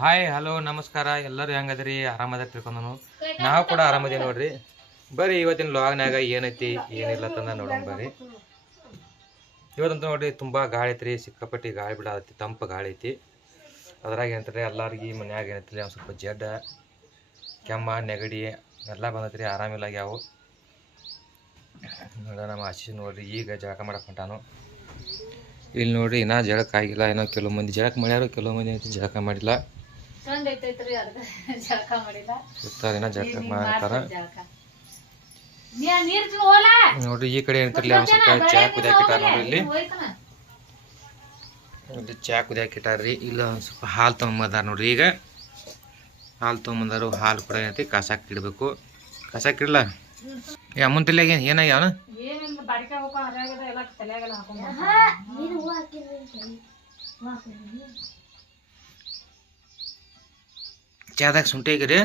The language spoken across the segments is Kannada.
ಹಾಯ್ ಹಲೋ ನಮಸ್ಕಾರ ಎಲ್ಲರೂ ಹೆಂಗದ್ರಿ ಆರಾಮದ ತಿಳ್ಕೊಂಡನು ನಾವು ಕೂಡ ಆರಾಮದೀವಿ ನೋಡ್ರಿ. ಬರ್ರಿ ಇವತ್ತಿನ ಲಾಗ್ನಾಗ ಏನೈತಿ ಏನಿಲ್ಲ ತಂದ ನೋಡೋಣ ಬರ್ರಿ. ಇವತ್ತಂತ ನೋಡ್ರಿ ತುಂಬಾ ಗಾಳಿ ಐತ್ರಿ, ಸಿಕ್ಕಾಪಟ್ಟಿ ಗಾಳಿ ಬಿಡಾತಿ, ತಂಪು ಗಾಳಿ ಐತಿ. ಅದ್ರಾಗ ಏನಂತಾರೆ ಎಲ್ಲಾರ್ಗಿ ಮನ್ಯಾಗ ಏನೈತಿ ಒಂದು ಸ್ವಲ್ಪ ಜಡ್ಡ ಕೆಮ್ಮ ನೆಗಡಿ ಎಲ್ಲ ಬಂದೈತ್ರಿ, ಆರಾಮಿಲ್ಲ ಯಾವ ನೋಡ. ನಮ್ಮ ಆಶೀಶ್ ನೋಡ್ರಿ ಈಗ ಜಳಕ ಮಾಡಕ್ ಹೊಂಟಾನು. ಇಲ್ಲಿ ನೋಡ್ರಿ ಇನ್ನೂ ಜಳಕ ಆಗಿಲ್ಲ, ಏನೋ ಕೆಲವು ಮಂದಿ ಜಳಕ ಮಾಡ್ಯಾರು, ಕೆಲವು ಮಂದಿ ಐತಿ ಜಳಕ ಮಾಡಿಲ್ಲ. ಗೊತ್ತಾರೇನ ಜಳಕ ಮಾಡ್ತಾರ ನೋಡ್ರಿ. ಈ ಕಡೆ ಏನಂತಿರ್ಲಿ ಒಂದ್ ಸ್ವಲ್ಪ ಚಾ ಕುದಿಯಾಕಿಟ್ಟಾರ ನೋಡ್ರಿ. ಇಲ್ಲಿ ಚಾ ಕುದಿಯಾಕಿಟ್ಟಾರ್ರಿ. ಇಲ್ಲ ಒಂದ್ ಸ್ವಲ್ಪ ಹಾಲು ತೊಗೊಂಬಂದಾರ ನೋಡ್ರಿ. ಈಗ ಹಾಲು ತೊಗೊಂಬಂದಾರು, ಹಾಲು ಕೂಡ ಏನೈತಿ ಕಸಾಕ್ ಇಡ್ಬೇಕು. ಕಸಾಕ್ ಇಡ್ಲ ಅಮ್ಮನ ತಲೆಯಾಗ ಏನಾಗ್ಯಾವನ ಚಾದಾಗ ಶುಂಠಿ ಹಾಕಿರಿ.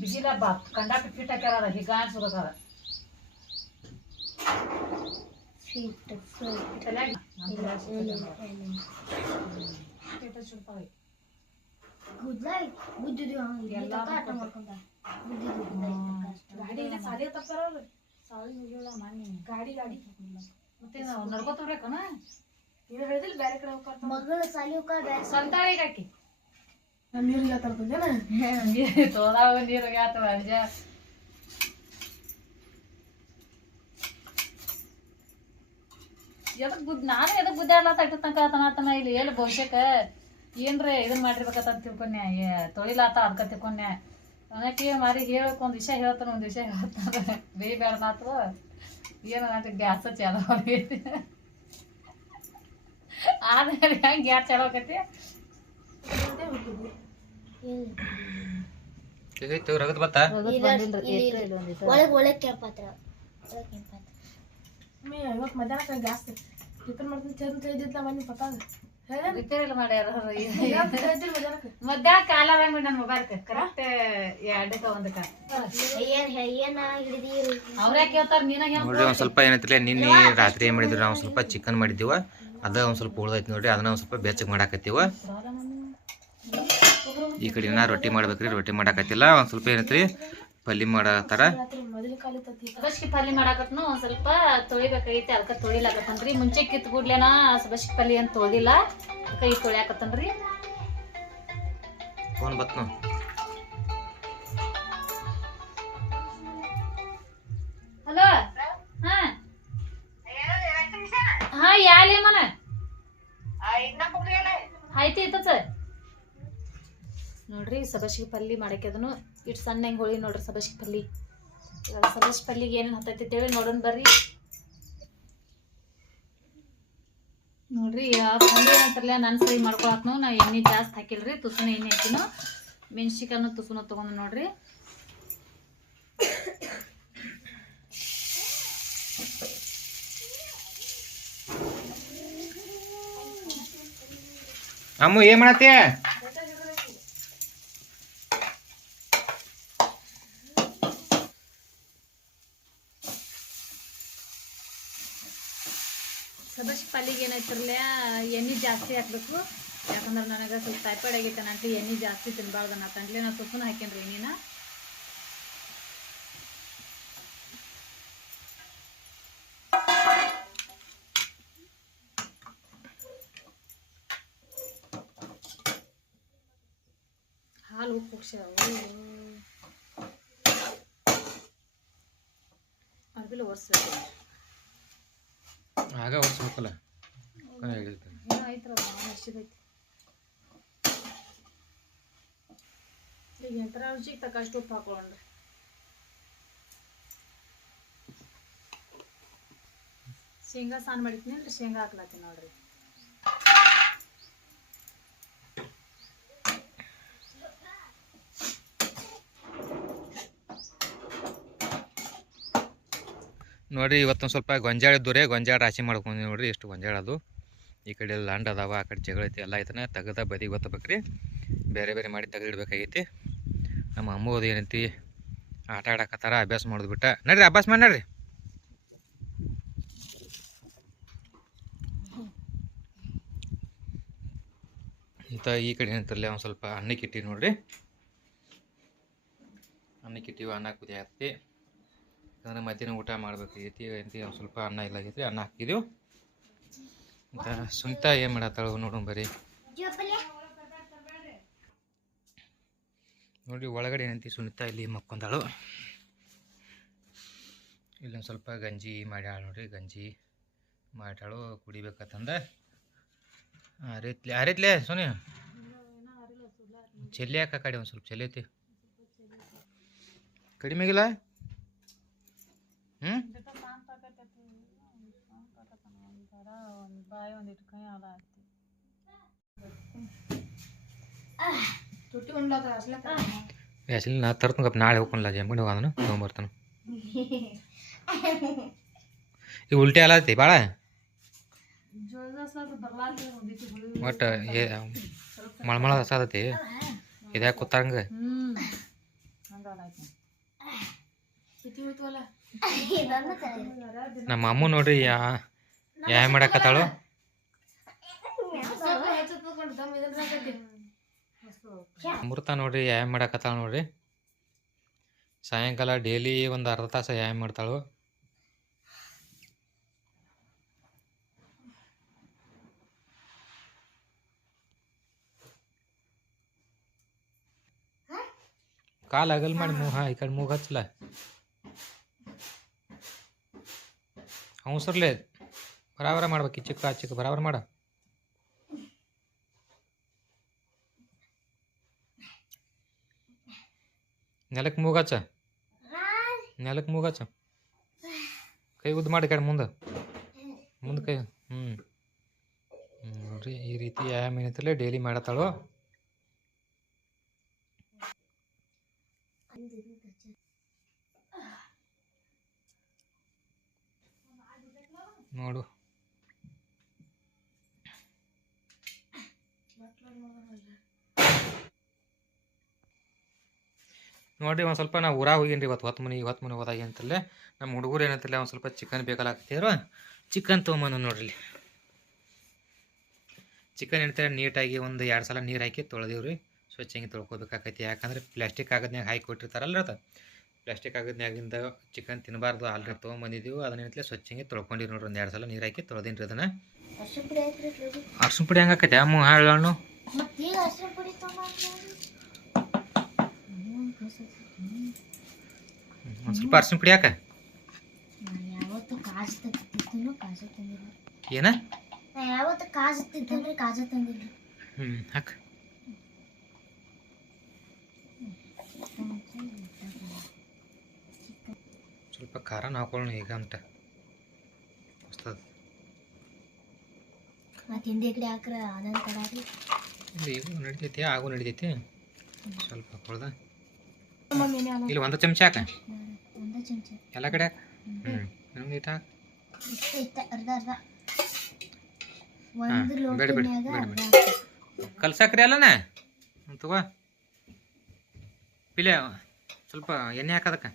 ಬಿಗಿಲ ಬಾತ್ ಕಂಡಾಕ ಫಿಟ್ ಹಾಕ್ಯಾರ ಹಿಗಾನ್ ಸುರಕಾರ ಗಾಡಿ ಗಾಡಿ ಮತ್ತೆ ನಡ್ಕೋತವ್ರೇಕನ ನೀನು ಹೇಳಿದಿಲ್ಲ ಬೇರೆ ಕಡೆ ಹೋಗ್ತಾರ ಮಗಳ ಸಾಲಿ ಹೋಗ್ತಾರ ಸಂತಾಳಿಗೆ ಹಾಕಿ ನೀರಿಗೆ ತರ್ಕೊಂಡೇನ ತೋದಾವ ನೀರಿಗೆ ಆತವ ಅಂಜ ಎದಕ್ ನಾನು ಎದಕ್ ಬುದ್ಧಿ ಆಡ್ಲತ್ತ ಇಟ್ಟ ತನಕ ಇಲ್ಲಿ ಎಲ್ಲಿ ಭವಿಷ್ಯಕ್ಕೆ ಏನ್ರಿ ಇದನ್ನ ಮಾಡಿರ್ಬೇಕಂತ ತಿಳ್ಕೊಂಡೆ, ತೊಳಿಲಾತ ಅದಕ್ಕೆ ತಿಳ್ಕೊಂಡೆ. ನನಗೆ ಮಾರಿ ಹೇಳಕ್ ಒಂದ್ ವಿಷಯ ಹೇಳ್ತಾನೆ, ಒಂದ್ ವಿಷಯ ಹೇಳ್ತಾನೆ, ಬೇಯ್ಬೇಡ್ದಾತು ಏನು ಗ್ಯಾಸ್ ಚಾಲೋ ಆಗೈತಿ. ಆದ್ರೆ ಹೆಂಗ್ ಗ್ಯಾಸ್ ಚಾಲೋ ಆಕೈತಿ ರಗತ್ ಬತ್ತ ಮಧ್ಯಾಹ್ನ ಗ್ಯಾಸ್ ಚಿಕನ್ ಮಾಡ್ತೀನಿ ಪತ್ತಾಗ ಮಧ್ಯಾಹ್ನ ಕಾಲ ನನ್ನ ಮೊಬೈಲ್ ಕರೆಕ್ಟ್ ಎರಡಕ್ಕ ಒಂದಕ್ಕ ಅವ್ರ್ಯಾಕೆ ಹೇಳ್ತಾರ ನೀನಾಗ ನೋಡ್ರಿ. ಒಂದ್ ಸ್ವಲ್ಪ ಏನೈತಿಲ್ಲ ನಿನ್ನೆ ರಾತ್ರಿ ಏನ್ ಮಾಡಿದ್ವಿ ನಾವು ಸ್ವಲ್ಪ ಚಿಕನ್ ಮಾಡಿದ್ದೀವ, ಅದ ಒಂದ್ ಸ್ವಲ್ಪ ಉಳ್ದೈತಿ ನೋಡ್ರಿ. ಅದನ್ನ ಒಂದ್ ಸ್ವಲ್ಪ ಬೆಚ್ಚಗೆ ಮಾಡಾಕತ್ತೀವ. ಈ ಕಡೆ ನಾ ರೊಟ್ಟಿ ಮಾಡ್ಬೇಕ್ರಿ, ರೊಟ್ಟಿ ಮಾಡಾಕತ್ತಿಲ್ಲ. ಒಂದ್ ಸ್ವಲ್ಪ ಏನೈತ್ರಿ ಪಲ್ಯ ಮಾಡತ್ತಾರ. ಸಬಸ್ಗಿ ಪಲ್ಯ ಮಾಡಾಕತ್ನು ಒಂದ್ ಸ್ವಲ್ಪ ತೊಳಿಬೇಕಾಗೈತಿ, ಅದಕ್ಕೆ ತೊಳಿಲಾಕತ್ತನ್ರಿ. ಮುಂಚೆ ಕಿತ್ ಗುಡ್ಲೇನ ಸಬಸ್ಗಿ ಪಲ್ಯ ಅಂತ ತೊಳಿಲ್ಲ, ಕೈ ತೊಳ್ಯಾಕತ್ತನ್ರಿ. Phone ಬತ್ನು hello. ಹಾ ಹಾ ಯಾಲೇ ಮನ ಆಯ್ತು ಇತ್ತ ನೋಡ್ರಿ. ಸಬಸ್ಗಿ ಪಲ್ಯ ಮಾಡಕ್ಕೆ ಅದನ್ನು ಇಟ್ಟು ಸಣ್ಣ ಹೆಂಗೆ ಹೊಳಿ ನೋಡ್ರಿ. ಸಬಸ್ಗಿ ಪಲ್ಯ ಇವಾಗ ಸಬಸ್ಗಿ ಪಲ್ಯಗೆ ಏನೇನು ಹತ್ತೈತಿ ಅಂತೇಳಿ ನೋಡೋಣ ಬರ್ರಿ. ನೋಡ್ರಿ ಪಲ್ಯ ಏನಂತಾರಲ್ಲ ನಾನು ಫ್ರೈ ಮಾಡ್ಕೊಳತ್ನು. ನಾ ಎಣ್ಣೆ ಜಾಸ್ತಿ ಹಾಕಿಲ್ರಿ, ತುಸುನ ಎಣ್ಣೆ ಹಾಕಿನು. ಮೆಣ್ಸಿಕಾನು ತುಸುನ ತೊಗೊಂಡು ನೋಡ್ರಿ. ಅಮ್ಮ ಏನ್ ಮಾಡತ್ತೆ? ಸಬಸ್ಗಿ ಪಲ್ಯಗೆ ಏನಾಯ್ತಿರಲ್ಲ ಎಣ್ಣೆ ಜಾಸ್ತಿ ಹಾಕ್ಬೇಕು. ಯಾಕಂದ್ರೆ ನನಗೆ ಸ್ವಲ್ಪ ಟೈಫಾಯ್ಡ್ ಆಗೈತೆ ನಂಟಿ, ಎಣ್ಣೆ ಜಾಸ್ತಿ ತಿನ್ಬಾರ್ದು ಅನ್ನತ್ತಂಟ್ಲಿ ನಾ ತುಪ್ಪನ ಹಾಕೇನ್ರಿ ಎಣ್ಣೆನ. ಹಾಲು ಉಪ್ಪು ಹುಗ್ಸ್ಯಾವ ಅರ್ಬಿಲ್ಲ ಒರೆಸ್ಬೇಕು. ಆಗ ಒರೆಸ್ಬೇಕಲ್ಲ, ಏನೋ ಐತ್ರಲ್ಲ ಎಷ್ಟಿದೈತಿ ಈಗ ಎಂತರ ರುಚಿಗೆ ತಕ್ಕಷ್ಟು ಉಪ್ಪು ಹಾಕೊಳ್ಳೋಣ್ರಿ. ಶೇಂಗಾ ಸಾನ್ ಮಾಡಿದ್ನಿ ಅಂದ್ರೆ ಶೇಂಗಾ ಹಾಕ್ಲತ್ತೀನಿ ನೋಡ್ರಿ. ನೋಡ್ರಿ ಇವತ್ತೊಂದು ಸ್ವಲ್ಪ ಗೊಂಜಾಳ ಇದ್ದೂರಿ, ಗೊಂಜಾಳ ರಾಶಿ ಮಾಡ್ಕೊಂಡಿ ನೋಡ್ರಿ. ಎಷ್ಟು ಗೊಂಜಾಳ ಅದು. ಈ ಕಡೆ ಲಾಂಡ್ ಅದಾವ, ಆ ಕಡೆ ಜಗಳ ಐತಿ, ಎಲ್ಲ ಐತನ ತೆಗೆದ ಬದಿಗೆ ಗೊತ್ತಬೇಕ್ರಿ. ಬೇರೆ ಬೇರೆ ಮಾಡಿ ತೆಗೆದಿಡ್ಬೇಕಾಗೈತಿ. ನಮ್ಮ ಅಮ್ಮ ಏನೈತಿ ಆಟ ಆಡಕತ್ತಾರ, ಅಭ್ಯಾಸ ಮಾಡೋದು ಬಿಟ್ಟ. ನಡ್ರಿ ಅಭ್ಯಾಸ ಮಾಡಿ ನಡ್ರಿ. ಅಂತ ಈ ಕಡೆ ಏನಂತಾರಲ್ಲ ಒಂದು ಸ್ವಲ್ಪ ಅನ್ನಕ್ಕೆ ಇಟ್ಟಿವಿ ನೋಡ್ರಿ. ಅನ್ನಕ್ಕೆ ಇಟ್ಟಿವಿ, ಅನ್ನ ಕುದಿಯಾಕತಿ. ಯಾಕಂದ್ರೆ ಮಧ್ಯಾಹ್ನ ಊಟ ಮಾಡ್ಬೇಕೈತಿ ಅಂತ ಒಂದು ಸ್ವಲ್ಪ ಅನ್ನ ಇಲ್ಲ ಆಗೈತಿ, ಅನ್ನ ಹಾಕಿದೆವು. ಅಂತ ಸುನಿತಾ ಏನು ಮಾಡತ್ತಾಳು ನೋಡೋಣ ಬರ್ರಿ. ನೋಡ್ರಿ ಒಳಗಡೆ ಏನಂತಿ ಸುನಿತಾ ಇಲ್ಲಿ ಮಕ್ಕೊಂದಾಳು. ಇಲ್ಲೊಂದು ಸ್ವಲ್ಪ ಗಂಜಿ ಮಾಡ್ಯಾಳ ನೋಡ್ರಿ, ಗಂಜಿ ಮಾಡ್ಯಾಳು ಕುಡಿಬೇಕಂತಂದ. ಆರೈತ್ಲೆ ಸೋನಿ ಚೆಲ್ಲಿ ಯಾಕೆ ಕಡೆ ಒಂದು ಸ್ವಲ್ಪ ಚೆಲ್ಲೈತಿ, ಕಡಿಮೆ ಆಗಿಲ್ಲ. ವ್ಯಾಸಲಿನ ನಾ ತರ್ತಂಗಪ್ಪ, ನಾಳೆ ಹೋಗ್ಕೊಲ್ಲ ಜಂಬಂಡಿ ಹೋಗೋದನು ತೊಗೊಂಬರ್ತಾನೆ. ಈಗ ಉಲ್ಟಿ ಅಲ್ಲತಿ ಭಾಳ ಒಟ್ಟು ಮಳಮಳ ಹಸಾದತಿ, ಇದ್ಯಾಕೆ ಕೂತಾರಂಗ. ನಮ್ಮ ಅಮ್ಮ ನೋಡ್ರಿ ಯಾ ಮಾಡಕತ್ತಾಳು. ಅಮೃತ ನೋಡ್ರಿ ವ್ಯಾಯಾಮ ಮಾಡಕತ್ತಾಳ ನೋಡ್ರಿ. ಸಾಯಂಕಾಲ ಡೈಲಿ ಒಂದು ಅರ್ಧ ತಾಸು ವ್ಯಾಯಾಮ ಮಾಡ್ತಾಳು. ಕಾಲು ಅಗಲ್ ಮಾಡಿ ಈ ಕಡೆ ಮೂಗು ಹಚ್ಚಲ ಅವಸರ್ಲೆ ಬರಾಬರ ಮಾಡ್ಬೇಕು. ಚಿಕ್ಕ ಚಿಕ್ಕ ಬರಾಬರ ಮಾಡ. ನೆಲಕ್ಕೆ ಮೂಗಚ್ಚ, ನೆಲಕ್ಕೆ ಮೂಗಚ್ಚ. ಕೈ ಉದ್ದು ಮಾಡಿ ಕಡೆ ಮುಂದೆ ಕೈ. ನೋಡ್ರಿ ಈ ರೀತಿ ವ್ಯಾಯಾಮ ಏನೈತಲ್ಲ ಡೈಲಿ ಮಾಡತ್ತಾಳು. ನೋಡು ನೋಡ್ರಿ ಒಂದು ಸ್ವಲ್ಪ ನಾವು ಊರಾಗ ಹೋಗೀನಿ ಇವತ್ತು. ಹೊತ್ತು ಮನೆ ಹೋದಾಗ ಅಂತಲ್ಲೇ ನಮ್ಮ ಹುಡುಗರು ಏನಂತಲ್ಲ ಒಂದು ಸ್ವಲ್ಪ ಚಿಕನ್ ಬೇಕಾಗ್ತಿದ್ರು, ಚಿಕನ್ ತೊಗೊಂಬಂದು ನೋಡ್ರಿ. ಚಿಕನ್ ಏನಂತಾರೆ ನೀಟಾಗಿ ಒಂದು 2 ಸಲ ನೀರು ಹಾಕಿ ತೊಳೆದೇವ್ರಿ. ಸ್ವಚ್ಛಂಗೆ ತೊಳ್ಕೊಬೇಕಾಕೈತಿ. ಯಾಕಂದ್ರೆ ಪ್ಲಾಸ್ಟಿಕ್ ಕಾಗದ್ನಾಗ ಹಾಕಿ ಕೊಟ್ಟಿರ್ತಾರಲ್ಲ, ಪ್ಲಾಸ್ಟಿಕ್ ಕಾಗದ್ನಾಗಿಂದ ಚಿಕನ್ ತಿನ್ನಬಾರ್ದು. ಆಲ್ರೆಡಿ ತೊಗೊಂಬಂದಿದ್ದೀವಿ. ಅದನ್ನೇನಂತಲೇ ಸ್ವಚ್ಛಂಗೆ ತೊಳ್ಕೊಂಡಿವಿ ನೋಡ್ರಿ. ಒಂದು 2 ಸಲ ನೀರು ಹಾಕಿ ತೊಳೆದೀನಿ ರೀ ಅದನ್ನು. ಅರ್ಶಿನ ಪುಡಿ ಹೆಂಗಾಕೈತೆ ಅಮ್ಮ ಹಾಳು? ಒಂದು ಸ್ವಲ್ಪ ಅರ್ಶಿನ ಪುಡಿ ಹಾಕ. ಏನ ಹಾಕ. ಸ್ವಲ್ಪ ಖಾರನ ಹಾಕೊಳ್ಳೋಣ ಈಗ ಅಂತ ಈಗ ನಡಿತೈತಿ, ಆಗು ನಡಿತೈತಿ. ಸ್ವಲ್ಪ ಹಾಕೊಳ್ದ. ಇಲ್ಲಿ 1 ಚಮಚ ಹಾಕ, ಎಲ್ಲ ಕಡೆ ಹಾಕ. ನಮ್ಗೆ ಇಟ್ಟು ಹಾಕ. ಬೇಡ ಬೇಡ ಬೇಡ ಕಲ್ಸಾಕ್ರಿ ಅಲ್ಲನ ತಗೋ. ಪಿಲೆ ಸ್ವಲ್ಪ ಎಣ್ಣೆ ಹಾಕೋದಕ್ಕೆ.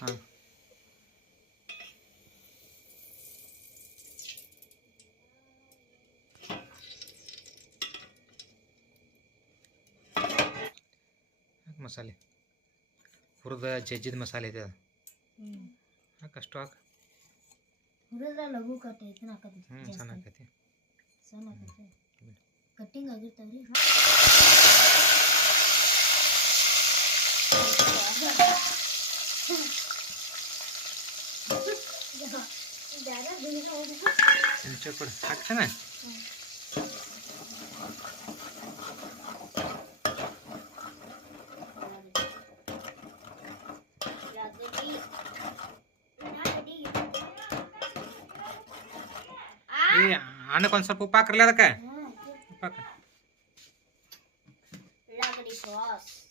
ಹಾಂ ಮಸಾಲೆ ಹುರಿದ ಜಜ್ಜಿದ ಮಸಾಲೆ ಇದೆ ಅದು ಹಾಕಿ. ಅಷ್ಟು ಹಾಕಿ. ಸಣ್ಣ ಆಕೈತಿ. ಕಟ್ಟಿಂಗ್ ಆಗಿರ್ತಾವ್ರಿ. ಹಾಕ್ತಾನ. ಅನ್ನಕ್ಕೆ ಒಂದು ಸ್ವಲ್ಪ ಉಪ್ಪು ಹಾಕ್ರಲ್ಲ ಅದಕ್ಕೆ. ಉಪ್ಪು ಹಾಕ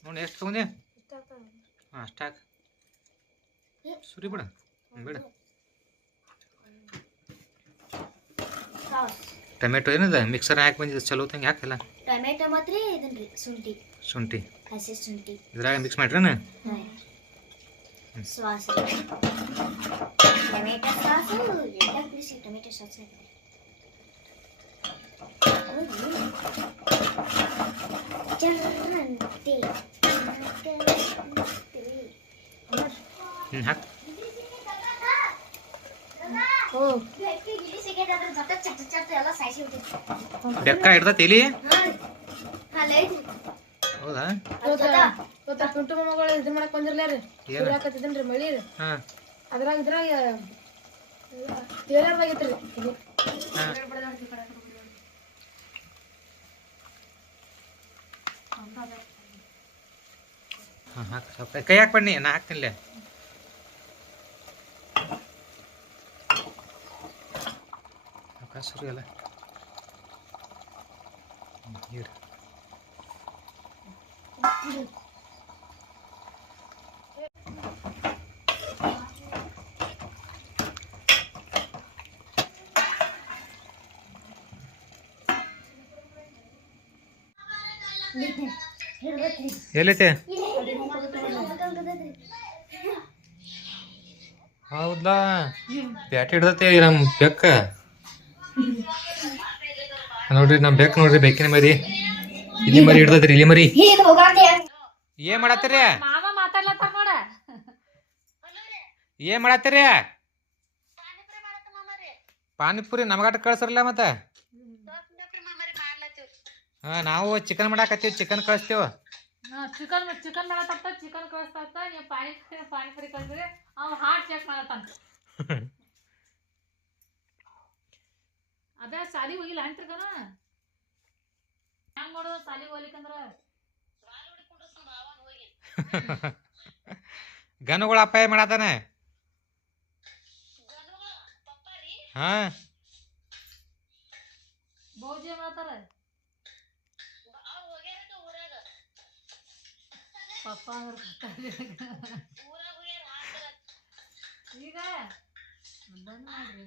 ನೋಡಿ. ಎಷ್ಟು ತಗೊಂಡೆ? ಹಾಂ ಅಷ್ಟು ಹಾಕ. ಸುರಿ ಬಿಡ ಬೇಡ. ಟೊಮೆಟೊ ಏನದ ಮಿಕ್ಸರ್ ಹಾಕಿ ಬಂದಿದ್ದು ಚಲೋ ತಂಗೆ ಹಾಕಲ್ಲ. ಟೊಮೆಟೊ ಮಾತ್ರ ಇದನ್ರಿ ಶುಂಠಿ ಶುಂಠಿ ಹಸಿ ಶುಂಠಿ ಇದ್ರಾಗ ಮಿಕ್ಸ್ ಮಾಡ್ರನ. ಸಾಸ್ ಟೊಮೆಟೊ ಸಾಸು ಎಲ್ಲ ಪ್ಲೀಸ್ ಟೊಮೆಟೊ ಸಾಸ್ ಚರಂತೆ ಹಾಕ್ ಬೆಕ್ಕ ಹಿಡ್ದತಿ ಇಲ್ಲಿ ಹೌದಾ ಕುಂಟು ಮಗಳು ಇದು ಮಾಡಕ್ ಬಂದಿರ್ಲಾರಿ ಹಾಕತ್ತಿದ್ದನ್ರಿ ಮಳಿ ಹಾ ಅದ್ರಾಗ ತೇಲಾರ್ದಾಗೈತ್ರಿ ಹಾಕ್ ಸ್ವಲ್ಪ ಕೈ ಹಾಕ್ ಬನ್ನಿ ನಾ ಹಾಕ್ತಿನ್ಲೆ ಸುರಿ ಅಲ್ಲ ನೀರು ಎಲ್ಲೈತೆ ಹೌದಾ ಬ್ಯಾಟಿ ಹಿಡ್ದತಿ ನಮ್ಮ ಬೆಕ್ಕ ನೋಡ್ರಿ ನಮ್ಮ ಬೆಕ್ಕ ನೋಡ್ರಿ ಬೆಕ್ಕಿನ ಮರಿ ಇಲ್ಲಿ ಮರಿ ಹಿಡ್ದತ್ರಿ ಇಲ್ಲಿ ಮರಿ ಏನ್ ಮಾಡತ್ತೀರಿ ಮಾಮ ಮಾತಾಡ್ಲತ್ತಾರ ನೋಡ ಏನ್ ಮಾಡತ್ತೀರಿ ಪಾನಿಪುರಿ ನಮಗಾಟ ಕಳ್ಸರಲ್ಲ ಮತ್ತ ಹಾ ನಾವು ಚಿಕನ್ ಮಾಡಾಕತ್ತೀವಿ ಚಿಕನ್ ಕಳಿಸ್ತೇವ ಚಿಕನ್ ಮಾಡತ್ತ ಚಿಕನ್ ಕಳಿಸ್ತಾ ನೀವು ಪಾನಿಪುರಿ ಕಳಿಸ್ರಿ ಅವ್ ಹಾರ್ಟ್ ಚೆಕ್ ಮಾಡತ್ತಾನ ಅದ ಸಾಲಿ ಹೋಗಿಲ್ಲ ಅಂತಿರ್ಗನ ಹೆಂಗ್ ಮಾಡೋದು ಸಾಲಿಗೆ ಹೋಗ್ಲಿಕ್ಕಂದ್ರ ಗನುಗಳ ಅಪ್ಪಾಯ ಮಾಡತಾನೆ ಹಾ ಬೌಜಿ ಮಾಡ್ತಾರ ಪಪ್ಪ ಈಗ ಬಂದ್ ಮಾಡ್ರಿ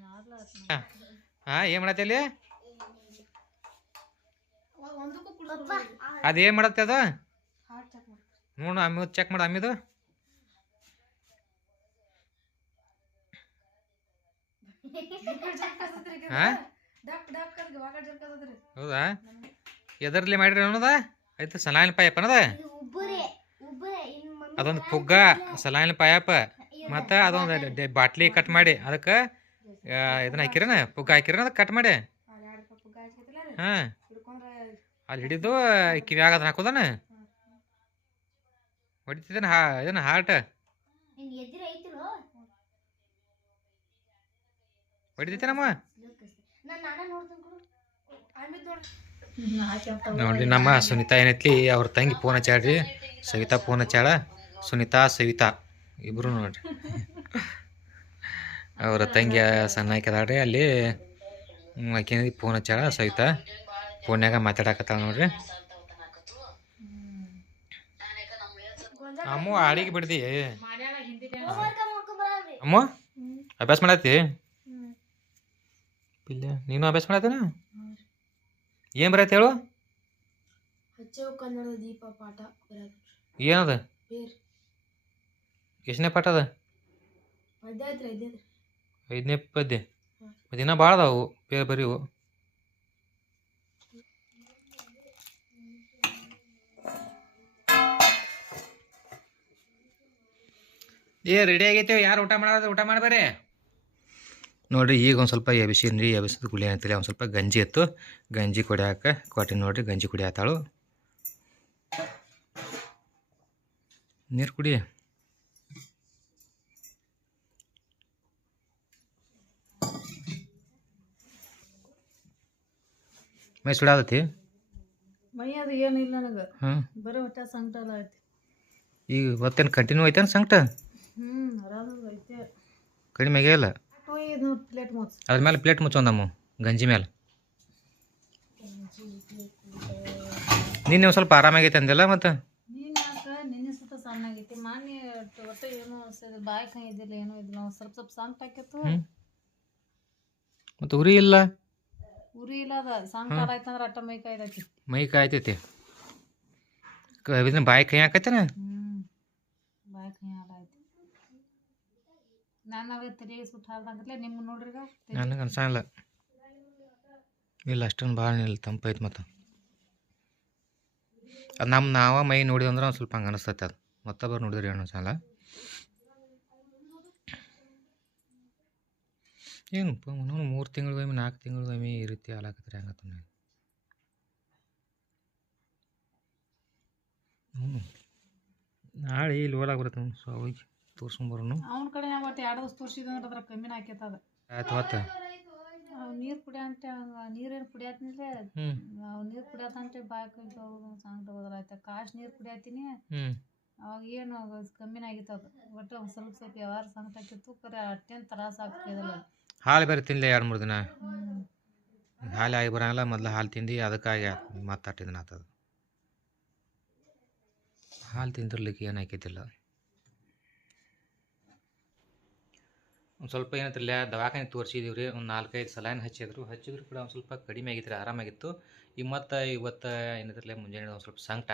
ಹಾ ಏನ್ ಮಾಡತ್ತೆ ಅಲ್ಲಿ ಅದೇನ್ ಮಾಡತ್ತೆ ಅದ ನೋಡು ಅಮ್ಮಿದು ಚೆಕ್ ಮಾಡು ಅಮ್ಮಿದು ಹೌದಾ ಎದರ್ಲಿ ಮಾಡಿರಿ ಅನ್ನೋದ ಆಯ್ತು ಸಲಾಯಿನ ಪಾಯಪ್ಪ ಅನ್ನದ ಅದೊಂದು ಪುಗ್ಗ ಸಲಾಯಿನ ಪಾಯಪ್ಪ ಮತ್ತು ಅದೊಂದು ಬಾಟ್ಲಿ ಕಟ್ ಮಾಡಿ ಅದಕ್ಕೆ ಇದನ್ನ ಹಾಕಿರನ ಪುಗ್ಗ ಹಾಕಿರನ ಅದಕ್ಕೆ ಕಟ್ ಮಾಡಿ ಹಾಂ ಅಲ್ಲಿ ಹಿಡಿದು ಕಿವ್ಯಾಗ ಅದನ್ನ ಹಾಕೋದನ ಹೊಡಿತಿದ್ದೇನೆ ಇದನ್ನ ಹಾರ್ಟ್ ಹೊಡಿತೈತೇನಮ್ಮ ನೋಡ್ರಿ ನಮ್ಮ ಸುನೀತಾ ಏನೈತ್ಲಿ ಅವ್ರ ತಂಗಿ ಫೋನ್ ಹಚ್ಚಾಡ್ರಿ ಸವಿತಾ ಫೋನ್ ಹಚ್ಚಾಳ ಸುನೀತಾ ಸವಿತಾ ಇಬ್ರು ನೋಡ್ರಿ ಅವ್ರ ತಂಗಿ ಸಣ್ಣ ಹಾಕಿದಾಳ್ರಿ ಅಲ್ಲಿ ಆಕೆ ಫೋನ್ ಹಚ್ಚಾಳ ಸವಿತಾ ಫೋನ್ಯಾಗ ಮಾತಾಡಕತ್ತಾಳ ನೋಡ್ರಿ ಅಮ್ಮ ಆಡಿಗೆ ಬಿಡ್ದಿ ಅಮ್ಮ ಅಭ್ಯಾಸ ಮಾಡತ್ತಿ ಪಿಲ್ಲ ನೀನು ಅಭ್ಯಾಸ ಮಾಡತ್ತೇನ ಏನ್ ಬರತ್ತೆ ಹೇಳು ಕನ್ನಡ ದೀಪ ಪಾಠ ಏನದ ಎಷ್ಟನೇ ಪಾಠ ಅದ 5ನೇ ಪದ್ಯ ದಿನ ಭಾಳ ಅದಾವು ಬೇರೆ ಬರೀವು ರೆಡಿ ಆಗೈತೆ ಯಾರು ಊಟ ಮಾಡೋದು ಊಟ ಮಾಡ್ಬಾರೆ ನೋಡ್ರಿ ಈಗ ಒಂದು ಸ್ವಲ್ಪ ಎಬಿಸಿನ್ರಿ ಎಬಿಸಿದ ಗುಳಿ ಅಂತಿಲ್ಲ ಒಂದು ಸ್ವಲ್ಪ ಗಂಜಿ ಎತ್ತು ಗಂಜಿ ಕುಡಿಯಾಕ ಕೊಟ್ಟಿನಿ ನೋಡ್ರಿ ಗಂಜಿ ಕುಡಿಯತ್ತಾಳು ನೀರು ಕುಡಿ ಮೈ ಸುಡಾದತಿ ಮೈ ಅದು ಏನಿಲ್ಲ ನನಗೆ ಹಾಂ ಬರೀ ಹೊಟ್ಟೆ ಸಂಕಟ ಐತಿ ಈಗ ಇವತ್ತೇನು ಕಂಟಿನ್ಯೂ ಐತೇನು ಸಂಕಟ ಆರಾಮ ಐತೆ ಕಡಿಮೆ ಆಗಿಲ್ಲ ಪ್ಲೇಟ್ ಮುಚ್ಚ ಅದ್ರ ಮೇಲೆ ಪ್ಲೇಟ್ ಮುಚ್ಚೊಂದಮ್ಮ ಗಂಜಿ ಮೇಲೆ ನಿನ್ನೆ ಒಂದು ಸ್ವಲ್ಪ ಆರಾಮಾಗೈತೆ ಅಂದಿಲ್ಲ ಮತ್ತು ನಿನ್ನೆ ಸ್ವಲ್ಪ ಸಣ್ಣ ಆಗೈತಿ ಮಾನ್ಯ ಹೊಟ್ಟೆ ಏನೋ ಬಾಯಿ ಕೈ ಇದ್ದಿಲ್ಲ ಏನೋ ಇದಿಲ್ಲ ಸ್ವಲ್ಪ ಸ್ವಲ್ಪ ಸಂಕಟ ಆಕೈತು ಮತ್ತು ಉರಿ ಇಲ್ಲ ಉರಿ ಇಲ್ಲ ಅದ ಸಂಕಟ ಆಯ್ತಂದ್ರೆ ಅಟ್ಟ ಮೈ ಕಾಯ್ದೈತಿ ಮೈ ಕಾಯ್ತೈತಿ ಇದನ್ನ ಬಾಯಿ ಕೈ ಹಾಕೈತೇನ ಬಾಯಿ ಕೈ ಹಾಳಾಯ್ತು ನಾನು ತೆರಿಗೆ ಸುಟ್ಟು ಹಾರ್ದಂಗತ್ಲೆ ನಿಮ್ಗೆ ನೋಡ್ರಿ ಈಗ ನನಗೆ ಅನ್ಸಲ್ಲ ಇಲ್ಲ ಅಷ್ಟೊಂದು ಭಾಳ ಇಲ್ಲ ತಂಪೈತೆ ಮತ್ತು ಅದು ನಾವ ಮೈ ನೋಡಿವಿ ಅಂದ್ರೆ ಒಂದು ಸ್ವಲ್ಪ ಹಂಗೆ ಅನಿಸ್ತೈತೆ ಅದು ಮತ್ತೊಬ್ಬರು ನೋಡಿದ್ರಿ ಏನು ಅನ್ಸಲ್ಲ ಏನಪ್ಪ ನಾನು 3 ತಿಂಗಳಿಗೊಮ್ಮೆ 4 ತಿಂಗಳಿಗೊಮ್ಮೆ ಈ ರೀತಿ ಆಲಾಕತ್ರಿ ಹಂಗತ್ತ ನಾಳೆ ಇಲ್ಲಿ ಹೋಲಾಗ ಬರುತ್ತೆ ಸೊ ಹೋಗಿ ತೋರ್ಸ್ಕೊಂಬರೋನು ಅವ್ನ ಕಡೆ ಒಟ್ಟು 2 ದಿವಸ ತೋರಿಸಿದಂದ್ರೆ ಅದ್ರ ಕಮ್ಮಿನ ಆಕೈತದ ಆಯ್ತು ಮತ್ತೆ ನೀರು ಕುಡಿಯಂತ ನೀರೇನು ಕುಡಿಯತ್ನಿಲ್ಲ ಅವ್ ನೀರು ಕುಡಿಯತ್ತಂತೆ ಬಾಕಿ ಸಂಗಟ ಹೋದ್ರಾಯ್ತ ಕಾಶ್ ನೀರು ಕುಡಿಯತ್ತೀನಿ ಅವಾಗ ಏನು ಕಮ್ಮಿನ ಆಗಿತ್ತದ ಒಟ್ಟು ಒಂದು ಸ್ವಲ್ಪ ವ್ಯವಹಾರ ಸಂಗಟ ಆಗಿತ್ತು ಕರೆ ಅಷ್ಟೇನು ತ್ರಾಸ ಆಗ್ತಿದಲ್ಲ ಹಾಲು ಬೇರೆ ತಿನ್ನಲಿ 2-3 ದಿನ ಹಾಲು ಆಗಿ ಬರೋಂಗಿಲ್ಲ ಮೊದಲು ಹಾಲು ತಿಂದು ಅದಕ್ಕಾಗಿ ಮಾತಾಡ್ತಿದ್ದೀನಿ ಆತದ ಹಾಲು ತಿಂದಿರ್ಲಿಕ್ಕೆ ಏನು ಆಕೈತಿಲ್ಲ ಒಂದು ಸ್ವಲ್ಪ ಏನಂತಿಲ್ಲ ದವಾಖಾನೆ ತೋರಿಸಿದೀವಿ ರೀ ಒಂದು 4-5 ಸಲೈನ್ ಹಚ್ಚಿದ್ರು ಕೂಡ ಒಂದು ಸ್ವಲ್ಪ ಕಡಿಮೆ ಆಗಿತ್ತು ರೀ ಆರಾಮಾಗಿತ್ತು ಈಗ ಮತ್ತು ಇವತ್ತು ಏನಂತಿರಲ್ಲ ಮುಂಜಾನೆ ಒಂದು ಸ್ವಲ್ಪ ಸಂಕಟ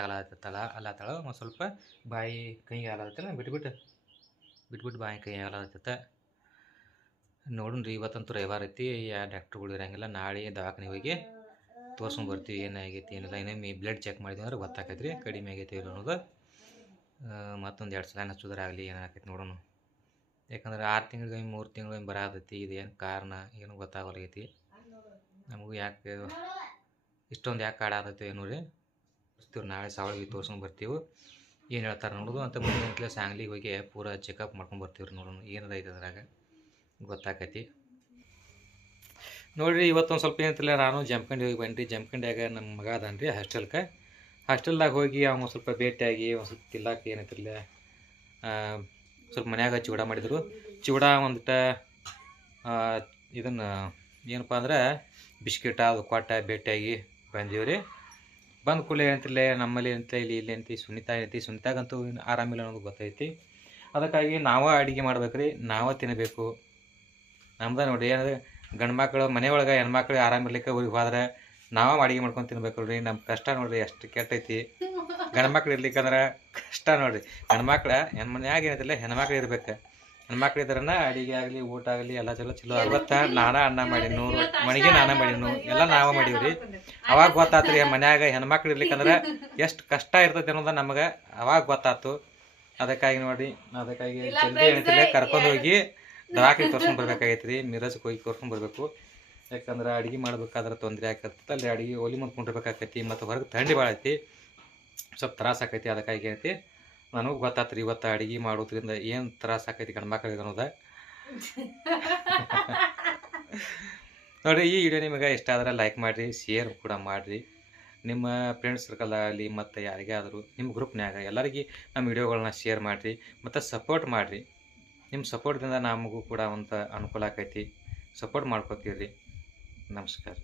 ಅಲ್ಲತ್ತಾಳ ಒಂದು ಸ್ವಲ್ಪ ಬಾಯಿ ಕೈಗೆ ಆಗತ್ತಲ್ಲ ಬಿಟ್ಬಿಟ್ಟು ಬಾಯಿ ಕೈ ಆಗತ್ತೈತೆ ನೋಡೋಣ ರೀ ಇವತ್ತಂತೂ ರವಿವಾರ ಐತಿ ಯಾವ ಡಾಕ್ಟ್ರುಗಳು ಇರೋಂಗಿಲ್ಲ ನಾಳೆ ದವಾಖಾನೆ ಹೋಗಿ ತೋರ್ಸ್ಕೊಂಡು ಬರ್ತೀವಿ ಏನಾಗೈತಿ ಏನಿಲ್ಲ ಇನ್ನೊಮ್ಮೆ ಬ್ಲಡ್ ಚೆಕ್ ಮಾಡಿದ್ವಿ ಅಂದ್ರೆ ಗೊತ್ತಾಕೈತೆ ರೀ ಕಡಿಮೆ ಆಗೈತಿ ಇಲ್ಲ ಅನ್ನೋದು ಮತ್ತೊಂದು 2 ಸಲ ಹಚ್ಚೋದ್ರಾಗಲಿ ಏನಾಗೈತಿ ನೋಡೋಣ ಯಾಕಂದ್ರೆ 6 ತಿಂಗಳಿಗೊಮ್ಮೆ 3 ತಿಂಗಳಿಗೊಮ್ಮೆ ಬರಾತೈತಿ ಇದೇನು ಕಾರಣ ಏನು ಗೊತ್ತಾಗಲ್ಲೈತಿ ನಮಗೂ ಯಾಕೆ ಇಷ್ಟೊಂದು ಯಾಕೆ ಕಾಡಾತೈತಿ ಏನೋ ರೀ ಬರ್ತೀವಿ ನಾಳೆ ಸಾವಳಿಗೆ ತೋರ್ಸ್ಕೊಂಡು ಬರ್ತೀವಿ ಏನು ಹೇಳ್ತಾರೆ ನೋಡೋದು ಅಂತ ಮುಂದಿನ ಸಾಂಗ್ಲಿಗೆ ಹೋಗಿ ಪೂರಾ ಚೆಕಪ್ ಮಾಡ್ಕೊಂಡು ಬರ್ತೀವಿ ರೀ ನೋಡೋಣ ಏನದೈತೆ ಅದ್ರಾಗ ಗೊತ್ತಾಕೈತಿ ನೋಡಿರಿ ಇವತ್ತೊಂದು ಸ್ವಲ್ಪ ಏನಂತಿಲ್ಲ ನಾನು ಜಮ್ಕಂಡಿ ಹೋಗಿ ಬನ್ರಿ ಜಮ್ಕಂಡ್ಯಾಗ ನಮ್ಮ ಮಗ ಅದಾನ ರೀ ಹಾಸ್ಟೆಲ್ದಾಗ ಹೋಗಿ ಅವ್ನು ಸ್ವಲ್ಪ ಭೇಟಿಯಾಗಿ ಒಂದು ಸ್ವಲ್ಪ ತಿಲ್ಲಕ್ಕೆ ಏನಂತಿಲ್ಲ ಸ್ವಲ್ಪ ಮನ್ಯಾಗ ಚಿವಡ ಮಾಡಿದರು ಚಿವಡ ಒಂದಿಟ ಇದನ್ನು ಏನಪ್ಪ ಅಂದ್ರೆ ಬಿಸ್ಕಿಟ ಅದು ಕೊಟ್ಟ ಭೇಟಿಯಾಗಿ ಬಂದೀವಿ ರೀ ಬಂದ ಕೂಡಲೇ ಏನಂತಿಲ್ಲ ನಮ್ಮಲ್ಲಿ ಅಂತ ಇಲ್ಲಿ ಅಂತಿ ಸುನಿತಾಗಂತೂ ಆರಾಮಿಲ್ಲ ಅನ್ನೋದು ಗೊತ್ತೈತಿ ಅದಕ್ಕಾಗಿ ನಾವೇ ಅಡುಗೆ ಮಾಡ್ಬೇಕು ರೀ ನಾವೇ ತಿನ್ನಬೇಕು ನಮ್ದು ನೋಡಿ ಏನಂದ್ರೆ ಗಂಡು ಮಕ್ಕಳು ಮನೆಯೊಳಗೆ ಹೆಣ್ಮಕ್ಳು ಆರಾಮಿರ್ಲಿಕ್ಕೆ ಊರಿಗೆ ಹೋದ್ರೆ ನಾವೇ ಅಡುಗೆ ಮಾಡ್ಕೊಂಡು ತಿನ್ಬೇಕು ರೀ ನಮ್ಮ ಕಷ್ಟ ನೋಡಿರಿ ಎಷ್ಟು ಕೆಟ್ಟೈತಿ ಗಂಡು ಮಕ್ಳು ಇರ್ಲಿಕ್ಕಂದ್ರೆ ಕಷ್ಟ ನೋಡಿರಿ ಹೆಣ್ಮಕ್ಳು ಮನ್ಯಾಗ ಏನೈತಿಲ್ಲ ಹೆಣ್ಮಕ್ಳು ಇರ್ಬೇಕು ಹೆಣ್ಮಕ್ಳು ಇದ್ರನ್ನ ಅಡುಗೆ ಆಗಲಿ ಊಟ ಆಗಲಿ ಎಲ್ಲ ಚಲೋ ಇವತ್ತು ನಾನೇ ಅನ್ನ ಮಾಡೀನು ಮನೆಗೆ ನಾನೇ ಮಾಡೀನು ಎಲ್ಲ ನಾವೇ ಮಾಡೀವಿ ರೀ ಅವಾಗ ಗೊತ್ತಾತ್ರಿ ಮನ್ಯಾಗ ಹೆಣ್ಮಕ್ಳು ಇರ್ಲಿಕ್ಕಂದ್ರೆ ಎಷ್ಟು ಕಷ್ಟ ಇರ್ತೈತಿ ಅನ್ನೋದು ನಮಗೆ ಅವಾಗ ಗೊತ್ತಾಯ್ತು ಅದಕ್ಕಾಗಿ ನೋಡಿ ಜಲ್ದಿ ಏನೈತಿಲ್ಲ ಕರ್ಕೊಂಡು ಹೋಗಿ ದವಾಖಾನೆ ತೋರ್ಸ್ಕೊಂಡು ಬರ್ಬೇಕಾಗೈತಿ ರೀ ಮಿರಜ್ಗೆ ಹೋಗಿ ತೋರ್ಸ್ಕೊಂಡು ಬರಬೇಕು ಯಾಕಂದ್ರೆ ಅಡುಗೆ ಮಾಡ್ಬೇಕಾದ್ರೆ ತೊಂದರೆ ಆಕತ್ತೆ ಅಲ್ಲಿ ಅಡುಗೆ ಒಲಿ ಮುಂದೆ ಕುಂಡಿರ್ಬೇಕಾಕೈತಿ ಮತ್ತು ಹೊರಗೆ ಥಂಡಿ ಭಾಳ ಐತಿ ಸ್ವಲ್ಪ ತ್ರಾಸ ಆಕೈತಿ ಅದಕ್ಕಾಗಿ ಏನೈತಿ ನನಗೆ ಗೊತ್ತಾತ್ರಿ ಇವತ್ತು ಅಡುಗೆ ಮಾಡೋದ್ರಿಂದ ಏನು ತ್ರಾಸ ಆಕೈತಿ ಗಂಡು ಮಕ್ಕಳಿಗೆ ಅನ್ನೋದು ನೋಡಿರಿ ಈ ವಿಡಿಯೋ ನಿಮಗೆ ಇಷ್ಟ ಆದ್ರೆ ಲೈಕ್ ಮಾಡಿರಿ ಶೇರ್ ಕೂಡ ಮಾಡಿರಿ ನಿಮ್ಮ ಫ್ರೆಂಡ್ಸ್ ಸರ್ಕಲ್ ಆಗಲಿ ಮತ್ತು ಯಾರಿಗೇ ಆದರೂ ನಿಮ್ಮ ಗ್ರೂಪ್ನ್ಯಾಗ ಎಲ್ಲರಿಗೆ ನಮ್ಮ ವಿಡಿಯೋಗಳನ್ನ ಶೇರ್ ಮಾಡಿರಿ ಮತ್ತು ಸಪೋರ್ಟ್ ಮಾಡಿರಿ ನಿಮ್ಮ ಸಪೋರ್ಟ್ದಿಂದ ನಮಗೂ ಕೂಡ ಒಂದು ಅನುಕೂಲ ಆಕೈತಿ ಸಪೋರ್ಟ್ ಮಾಡ್ಕೋತೀರಿ ನಮಸ್ಕಾರ